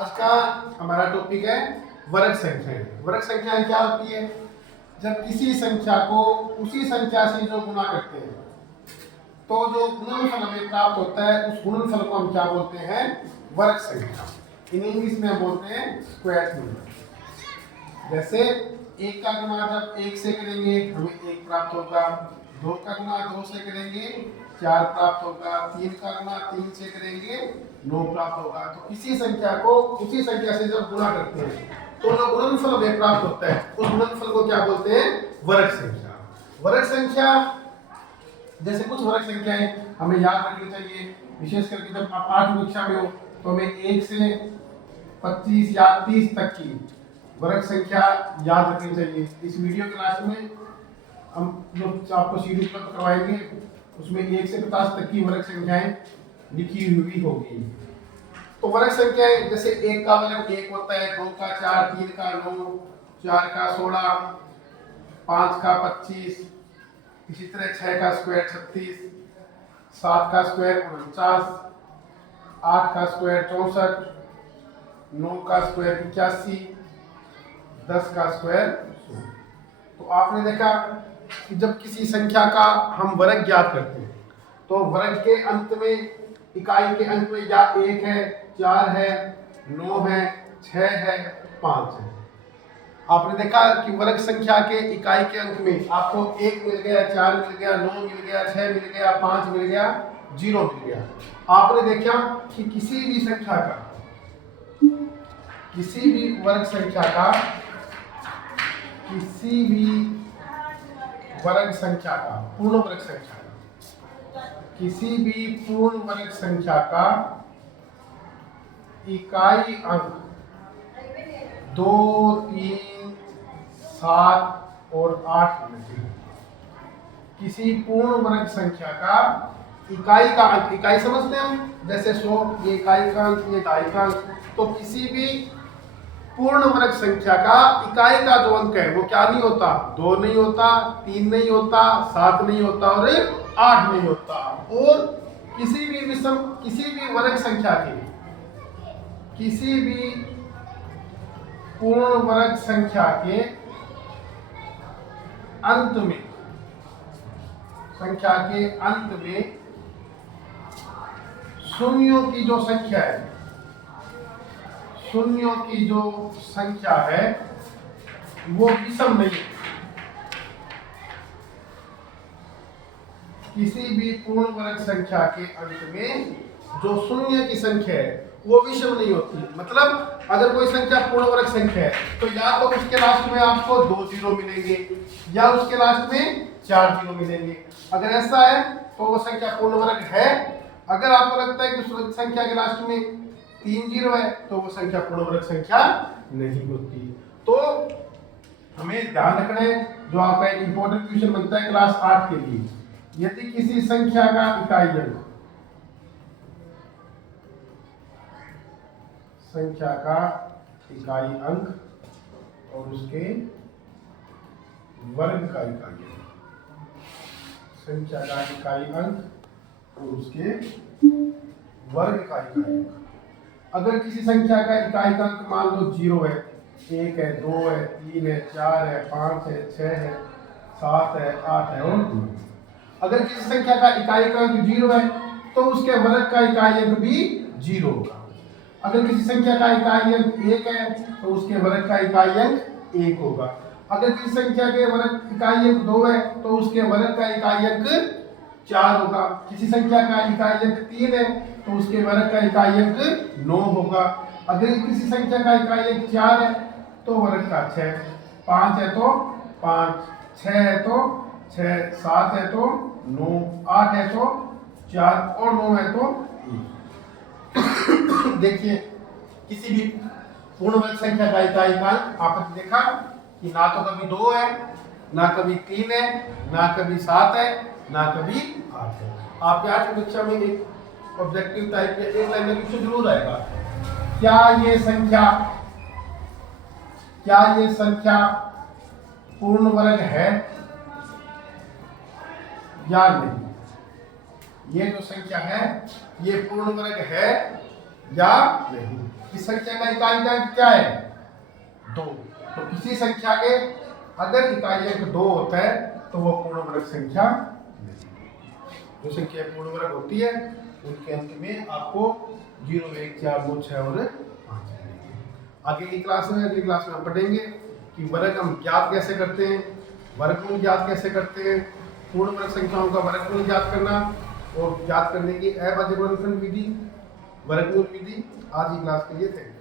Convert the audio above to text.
आज का हमारा टॉपिक है वर्ग संख्याएं। वर्ग संख्याएं क्या होती है? जब किसी संख्या को उसी संख्या से जो गुणा करते हैं तो जो गुणनफल हमें प्राप्त होता है उस गुणनफल को हम क्या बोलते हैं? वर्ग संख्या। इन इंग्लिश में हम बोलते हैं स्क्वायर नंबर। जैसे एक का गुणा जब एक से करेंगे हमें एक प्राप्त होगा, दो का गुणा दो से करेंगे चार प्राप्त होगा, तीन का गुणा तीन से करेंगे नौ प्राप्त होगा। तो किसी संख्या को उसी संख्या से जब गुणा करते हैं तो जो गुणनफल हमें प्राप्त होता है उस गुणनफल को क्या बोलते हैं? वर्ग संख्या। वर्ग संख्या जैसे कुछ वर्ग संख्याएं हमें याद रखनी चाहिए, विशेष करके जब आप 8वीं कक्षा में हो तो हमें 1 से 25 या 30 तक की वर्ग संख्या याद रखनी चाहिए। इस वीडियो क्लास में हम जो आपको सीडी उपलब्ध करवाएंगे उसमें 1 से 50 तक की वर्ग संख्याएं लिखी हुई होगी। तो वर्ग संख्याएं जैसे 1 का वर्ग 1 होता है, 2 का 4, 3 का 9, 4 का 16, 5 का 25, इसी तरह 6 का स्क्वायर 36, 7 का स्क्वायर 49, 8 का स्क्वायर 64, 9 का स्क्वायर 81, 10 का स्क्वायर 100। तो आपने देखा कि जब किसी संख्या का हम वर्ग ज्ञात करते हैं तो वर्ग के अंत में, इकाई के अंत में या 1 है, 4 है, 9 है, 6 है, 5 है। आपने देखा कि वर्ग संख्या के इकाई के अंक में आपको 1 मिल गया, 4 मिल गया, 9 मिल गया, 6 मिल गया, 5 मिल गया, 0 मिल गया। आपने देखा कि किसी भी संख्या का, किसी भी वर्ग संख्या का, किसी भी वर्ग संख्या का, पूर्ण वर्ग संख्या का, किसी भी पूर्ण वर्ग संख्या का इकाई अंक 2, 3, 7 और 8 होने चाहिए। किसी पूर्ण वर्ग संख्या का इकाई का अंक, इकाई समझते हैं हम, जैसे 100 ये इकाई का अंक, ये ढाई का अंक। तो किसी भी पूर्ण वर्ग संख्या का इकाई का जो अंक है वो क्या नहीं होता? 2 नहीं होता, 3 नहीं होता, 7 नहीं होता और 8 नहीं होता। और किसी भी विषम, किसी भी वर्ग संख्या के, किसी भी पूर्ण वर्ग संख्या के अंत में, संख्या के अंत में शून्यों की जो संख्या है, शून्यों की जो संख्या है वो विषम नहीं है। किसी भी पूर्ण वर्ग संख्या के अंत में जो शून्य की संख्या है वो विषम नहीं होती। मतलब अगर कोई संख्या पूर्ण वर्ग संख्या है तो या तो उसके लास्ट में आपको 2 जीरो मिलेंगे या उसके लास्ट में 4 जीरो मिलेंगे। अगर ऐसा है तो वो संख्या पूर्ण वर्ग है। अगर आपको लगता है कि उस संख्या के लास्ट में 3 जीरो है तो वो संख्या पूर्ण वर्ग संख्या नहीं होती। तो हमें ध्यान रखना है, जो आपका एक इंपॉर्टेंट क्वेश्चन बनता है क्लास 8 के लिए, यदि किसी संख्या का इकाई अंक, संख्या का इकाई अंक और उसके वर्ग का इकाई अंक, संख्या का इकाई अंक और उसके वर्ग का इकाई अंक, अगर किसी संख्या का इकाई अंक मान लो 0 है, 1 है, 2 है, 3 है, 4 है, 5 है, 6 है, 7 है, 8 है और 9। अगर किसी संख्या का इकाई अंक 0 है तो उसके वर्ग का इकाई अंक भी 0 होगा। अगर किसी संख्या का इकाई अंक 1 है तो उसके वर्ग का इकाई अंक 1 होगा। अगर किसी संख्या के वर्ग इकाई अंक 2 है तो उसके वर्ग का इकाई अंक 4 होगा। किसी संख्या का इकाई अंक 3 है तो उसके वर्ग का इकाई अंक 9 होगा। अगर किसी संख्या का इकाई अंक 4 है तो वर्ग का 6, 5 है तो 5, 6 है तो 6, 7 है तो 9, 8 है तो 4 और 9 है तो 1। देखिए किसी भी पूर्ण वर्ग संख्या का इकाई अंक आपने देखा कि ना तो कभी 2 है, ना कभी 3 है, ना कभी 7 है, ना कभी 8 है। आपके 8वीं कक्षा में एक ऑब्जेक्टिव टाइप के एक लाइन में क्वेश्चन जरूर आएगा, क्या ये संख्या पूर्ण वर्ग है या नहीं? ये जो संख्या है ये पूर्ण वर्ग है या नहीं? इस संख्या का इकाई अंक क्या है? 2। तो किसी संख्या के अगर इकाई अंक 2 होता है तो वो पूर्ण वर्ग संख्या नहीं। जो संख्या पूर्ण वर्ग होती है उनके अंक में आपको 0, 1, 4, 2, 6 और 5 मिलेंगे। आगे की क्लास में, अगली क्लास में हम पढ़ेंगे कि वर्ग हम ज्ञात कैसे करते हैं, वर्गमूल ज्ञात कैसे करते हैं, पूर्ण वर्ग संख्याओं का वर्गमूल ज्ञात करना और ज्ञात करने की अभाज्य गुणनफल विधि, वर्गमूल विधि। आज की क्लास के लिए थैंक यू।